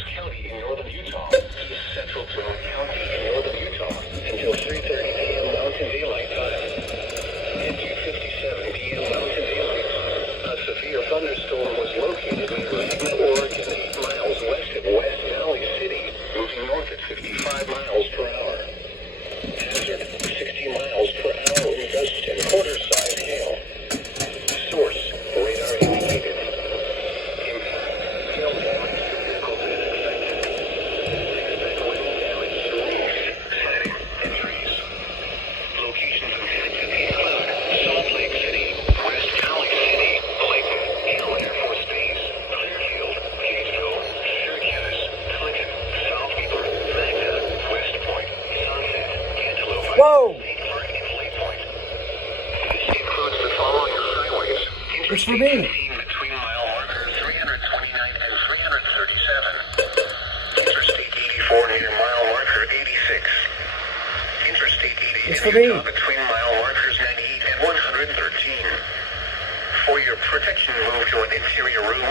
Pierce County in northern Utah, east central Brown County in northern Utah, until 3:30 p.m. Mountain Daylight Time. At 2:57 p.m. Mountain Daylight Time, a severe thunderstorm was located near Lake, Oregon, 8 miles west of West Valley City, moving north at 55 miles per hour. Hazard, 60 miles per hour with gust and quarter-size hail. Source, radar indicated. Impact, hail damage to vehicles is expected. Expect wind damage to roofs, siding, and trees. Locations impacted include Salt Lake City, West Valley City, Clayton, Hill Air Force Base, Clearfield, Gainesville, Syracuse, Clinton, South Beaver, Magna, West Point, Sunset, Cantaloupe, Whoa! Lake Park, and Lake Point. This includes the following highways. It's for Interstate me. 15 between mile marker 329 and 337. Interstate 84 near mile marker 86. Interstate 80 It's in for me. Utah between mile markers 98 and 113. For your protection, move to an interior room